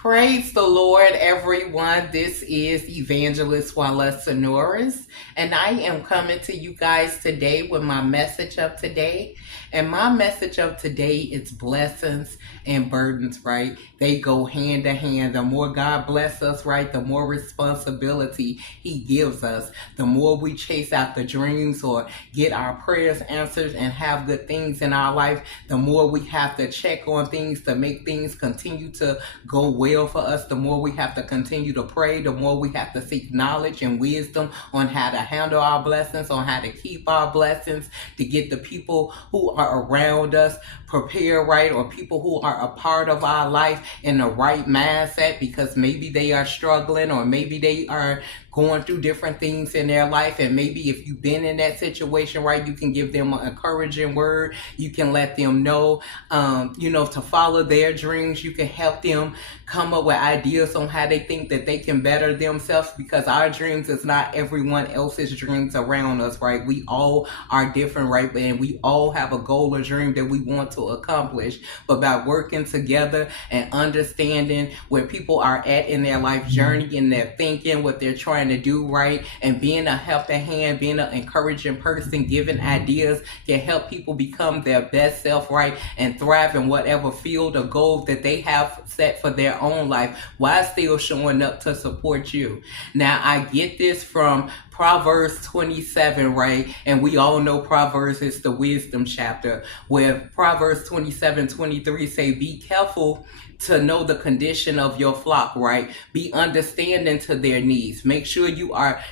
Praise the Lord, everyone. This is Evangelist Walessa Norris, and I am coming to you guys today with my message of today. And my message of today is blessings and burdens, right? They go hand to hand. The more God bless us, right, the more responsibility He gives us. The more we chase after dreams or get our prayers answered and have good things in our life, the more we have to check on things to make things continue to go well for us. The more we have to continue to pray, the more we have to seek knowledge and wisdom on how to handle our blessings, on how to keep our blessings, to get the people who are around us prepared right, or people who are a part of our life in the right mindset, because maybe they are struggling or maybe they are going through different things in their life. And maybe if you've been in that situation, right, you can give them an encouraging word. You can let them know, to follow their dreams. You can help them come up with ideas on how they think that they can better themselves, because our dreams is not everyone else's dreams around us, right? We all are different, right? And we all have a goal or dream that we want to accomplish. But by working together and understanding where people are at in their life journey, in their thinking, what they're trying to do, right, and being a helping hand, being an encouraging person, giving ideas can help people become their best self, right, and thrive in whatever field or goal that they have set for their own life, while still showing up to support you. Now, I get this from Proverbs 27, right? And we all know Proverbs is the wisdom chapter, where Proverbs 27:23 say, be careful to know the condition of your flock, right? Be understanding to their needs. Make sure you are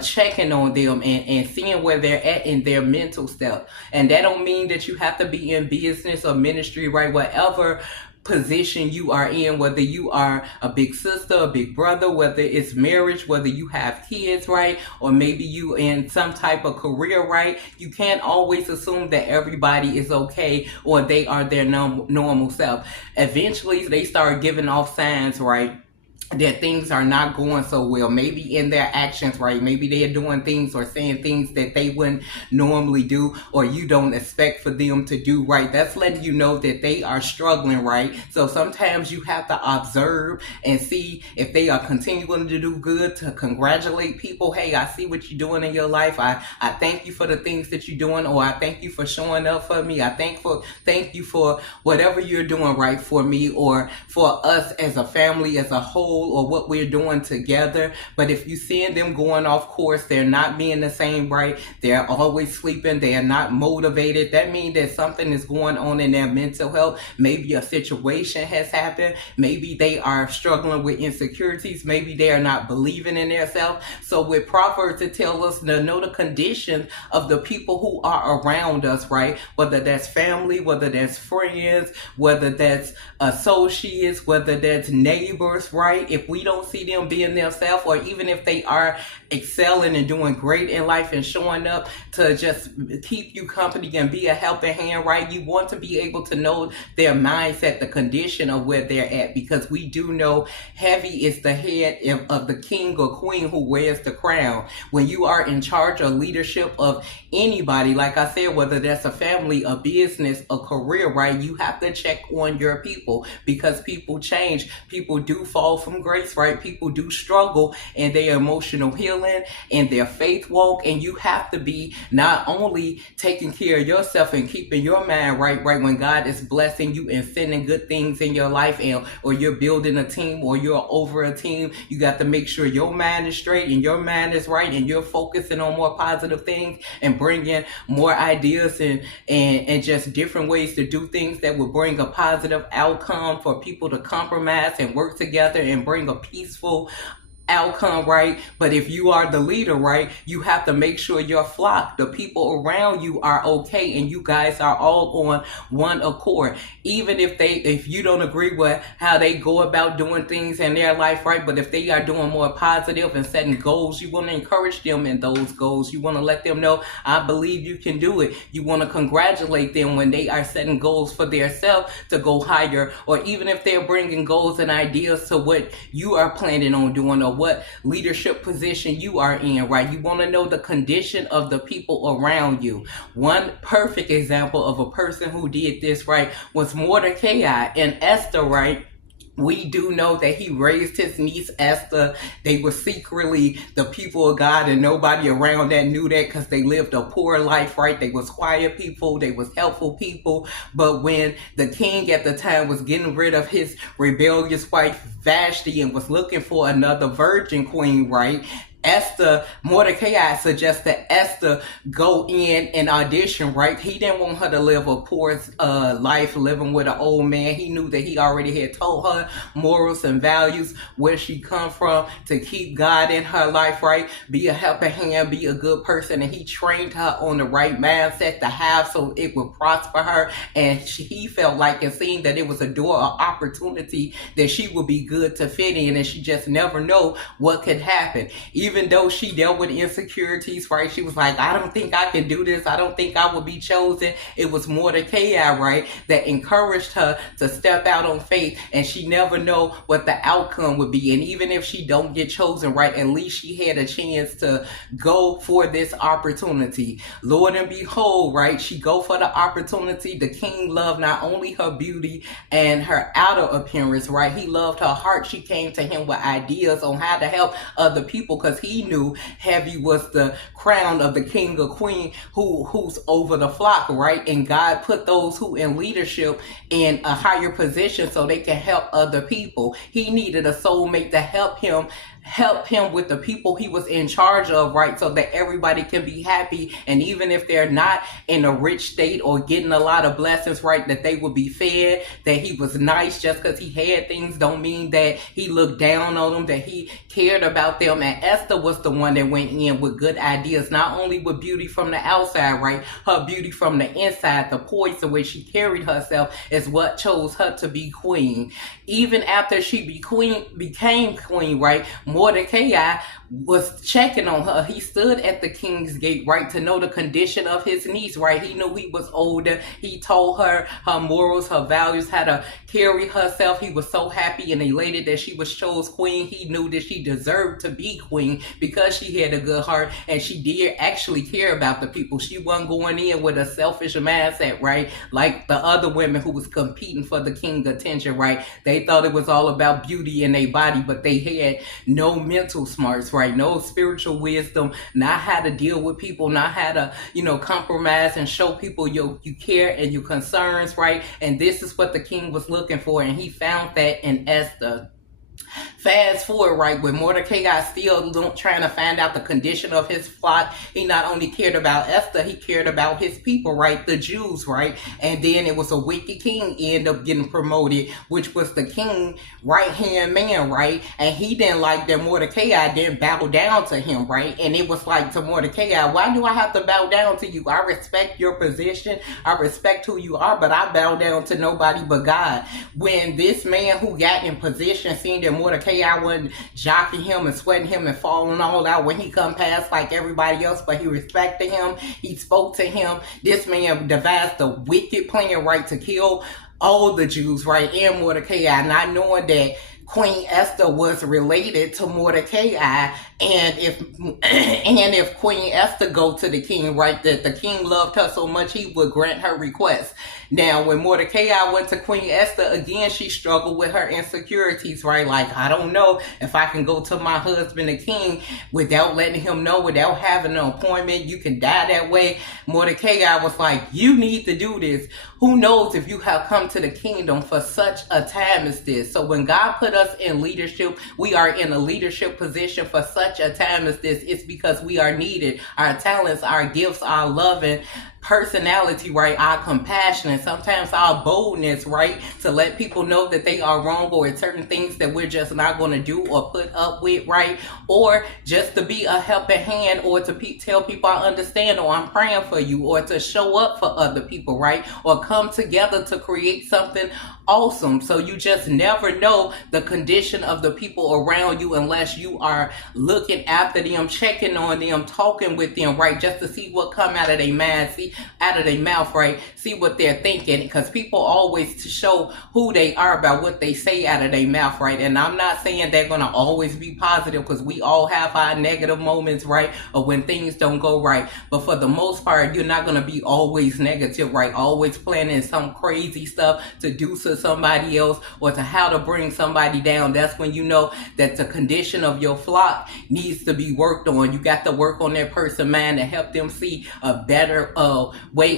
checking on them and seeing where they're at in their mental state. And that don't mean that you have to be in business or ministry, right? Whatever position you are in, whether you are a big sister, a big brother, whether it's marriage, whether you have kids, right, or maybe you in some type of career, right, you can't always assume that everybody is okay or they are their normal self. Eventually they start giving off signs, right, that things are not going so well, maybe in their actions, right? Maybe they're doing things or saying things that they wouldn't normally do, or you don't expect for them to do, right? That's letting you know that they are struggling, right? So sometimes you have to observe and see if they are continuing to do good, to congratulate people. Hey, I see what you're doing in your life. I thank you for the things that you're doing, or I thank you for showing up for me. I thank you for whatever you're doing, right, for me or for us as a family, as a whole, or what we're doing together. But if you seeing them going off course, they're not being the same, right? They're always sleeping. They are not motivated. That means that something is going on in their mental health. Maybe a situation has happened. Maybe they are struggling with insecurities. Maybe they are not believing in themselves. So with Proverbs, it tells us to know the condition of the people who are around us, right? Whether that's family, whether that's friends, whether that's associates, whether that's neighbors, right? If we don't see them being themselves, or even if they are excelling and doing great in life and showing up to just keep you company and be a helping hand, right? You want to be able to know their mindset, the condition of where they're at, because we do know heavy is the head of the king or queen who wears the crown. When you are in charge or leadership of anybody, like I said, whether that's a family, a business, a career, right? You have to check on your people, because people change. People do fall from grace, right? People do struggle in their emotional healing and their faith walk, and you have to be not only taking care of yourself and keeping your mind right when God is blessing you and sending good things in your life, and or you're building a team or you're over a team. You got to make sure your mind is straight and your mind is right, and you're focusing on more positive things and bringing more ideas and just different ways to do things that will bring a positive outcome for people to compromise and work together and bring a peaceful outcome, right? But if you are the leader, right, you have to make sure your flock, the people around you, are okay and you guys are all on one accord. Even if you don't agree with how they go about doing things in their life, right? But if they are doing more positive and setting goals, you want to encourage them in those goals. You want to let them know, I believe you can do it. You want to congratulate them when they are setting goals for themselves to go higher, or even if they're bringing goals and ideas to what you are planning on doing, or what leadership position you are in, right? You want to know the condition of the people around you. One perfect example of a person who did this, right, was Mordecai and Esther, right? We do know that he raised his niece Esther. They were secretly the people of God, and nobody around that knew that because they lived a poor life, right? They was quiet people, they was helpful people. But when the king at the time was getting rid of his rebellious wife Vashti and was looking for another virgin queen, right? Mordecai suggested Esther go in and audition, right? He didn't want her to live a poor life living with an old man. He knew that he already had told her morals and values, where she come from, to keep God in her life, right? Be a helping hand, be a good person. And he trained her on the right mindset to have so it would prosper her. And he felt like and seeing that it was a door of opportunity that she would be good to fit in, and she just never know what could happen. Even though she dealt with insecurities, right? She was like, I don't think I can do this. I don't think I will be chosen. It was Mordecai, right, that encouraged her to step out on faith, and she never know what the outcome would be. And even if she don't get chosen, right, at least she had a chance to go for this opportunity. Lord and behold, right, she go for the opportunity. The king loved not only her beauty and her outer appearance, right? He loved her heart. She came to him with ideas on how to help other people, because he knew heavy was the crown of the king or queen who's over the flock, right? And God put those who in leadership in a higher position so they can help other people. He needed a soulmate to help him with the people he was in charge of, right? So that everybody can be happy. And even if they're not in a rich state or getting a lot of blessings, right, that they would be fed, that he was nice. Just because he had things don't mean that he looked down on them, that he cared about them. And Esther was the one that went in with good ideas, not only with beauty from the outside, right? Her beauty from the inside, the poise, the way she carried herself is what chose her to be queen. Even after she became queen, right, Mordecai was checking on her. He stood at the king's gate, right, to know the condition of his niece, right? He knew he was older. He told her her morals, her values, how to carry herself. He was so happy and elated that she was chosen queen. He knew that she deserved to be queen because she had a good heart and she did actually care about the people. She wasn't going in with a selfish mindset, right? Like the other women who was competing for the king's attention, right? They thought it was all about beauty in their body, but they had no mental smarts, right? No spiritual wisdom, not how to deal with people, not how to, compromise and show people you care and your concerns, right? And this is what the king was looking for, and he found that in Esther. Fast forward, right, with Mordecai still trying to find out the condition of his flock. He not only cared about Esther, he cared about his people, right, the Jews, right? And then it was a wicked king end up getting promoted, which was the king right-hand man, right? And he didn't like that Mordecai didn't bow down to him, right? And it was like to Mordecai, why do I have to bow down to you? I respect your position, I respect who you are, but I bow down to nobody but God. When this man who got in position seen that Mordecai wasn't jocking him and sweating him and falling all out when he come past like everybody else, but he respected him, he spoke to him. This man devised a wicked plan, right, to kill all the Jews, right, and Mordecai, not knowing that Queen Esther was related to Mordecai, and if Queen Esther go to the king, right, that the king loved her so much he would grant her request. Now, when Mordecai went to Queen Esther, again, she struggled with her insecurities, right? Like, I don't know if I can go to my husband, the king, without letting him know, without having an appointment. You can die that way. Mordecai was like, you need to do this. Who knows if you have come to the kingdom for such a time as this? So when God put us in leadership, we are in a leadership position for such a time as this. It's because we are needed. Our talents, our gifts, our loving personality, right, our compassion, and sometimes our boldness, right, to let people know that they are wrong, or it's certain things that we're just not going to do or put up with, right, or just to be a helping hand, or to tell people I understand, or I'm praying for you, or to show up for other people, right, or come together to create something awesome. So you just never know the condition of the people around you unless you are looking after them, checking on them, talking with them, right, just to see what come out of their mind. See, see out of their mouth, right? See what they're thinking, because people always to show who they are by what they say out of their mouth, right? And I'm not saying they're gonna always be positive, because we all have our negative moments, right? Or when things don't go right. But for the most part, you're not gonna be always negative, right? Always planning some crazy stuff to do to somebody else or to how to bring somebody down. That's when you know that the condition of your flock needs to be worked on. You got to work on that person's mind to help them see a better way